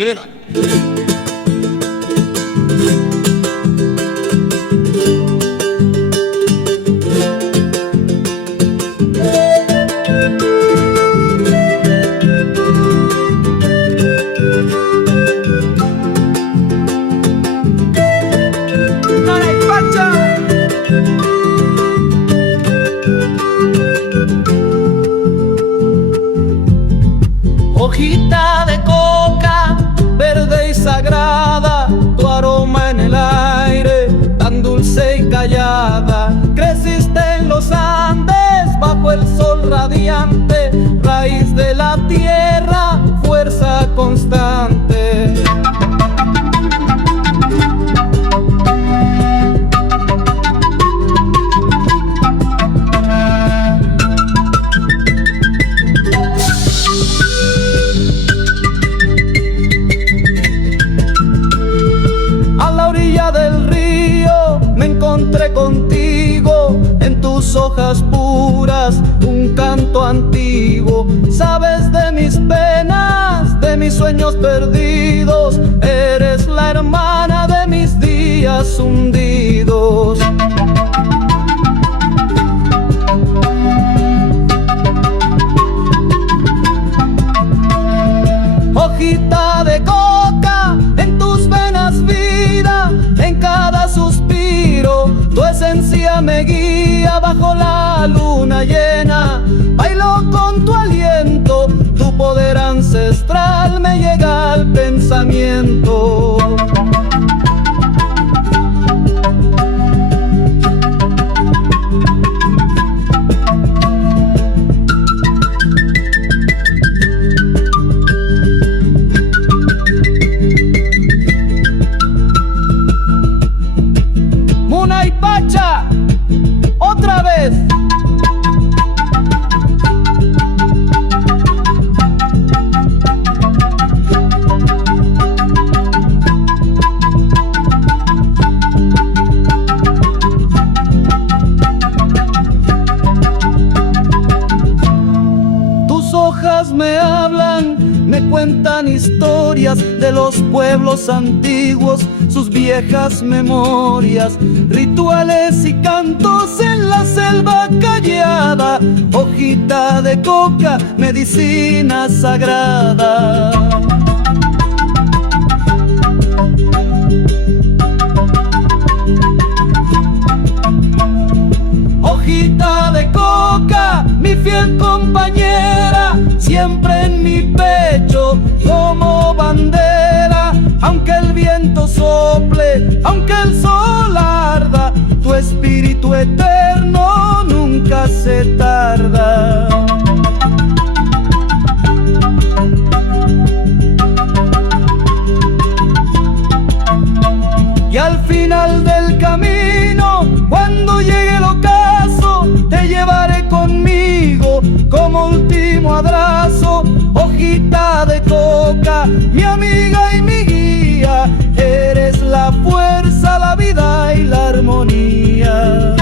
Llena. Hojita de coca, verde y sagrada, tu aroma en el aire, tan dulce y callada. Creciste en los Andes, bajo el sol radiante, raíz de la tierra, fuerza constante. Del río me encontré contigo, en tus hojas puras un canto antiguo. Sabes de mis penas, de mis sueños perdidos, eres la hermana de mis días hundidos. Hojita de coca, en tus venas vida, en cada suspiro, tu esencia me guía bajo la luna llena. Bailo con tu aliento, tu poder ancestral me llega al pensamiento. Pacha, otra vez. Tus hojas me hablan, me cuentan historias de los pueblos antiguos, sus viejas memorias, rituales y cantos en la selva callada. Hojita de coca, medicina sagrada. Hojita de coca, mi fiel compañera, siempre en mi pecho como bandera. Aunque el viento sople, aunque el sol arda, tu espíritu eterno nunca se tarda. Y al final del camino, cuando llegue el ocaso, te llevaré conmigo como último abrazo. Hojita de coca, mi amiga y mi guía, eres la fuerza, la vida y la armonía.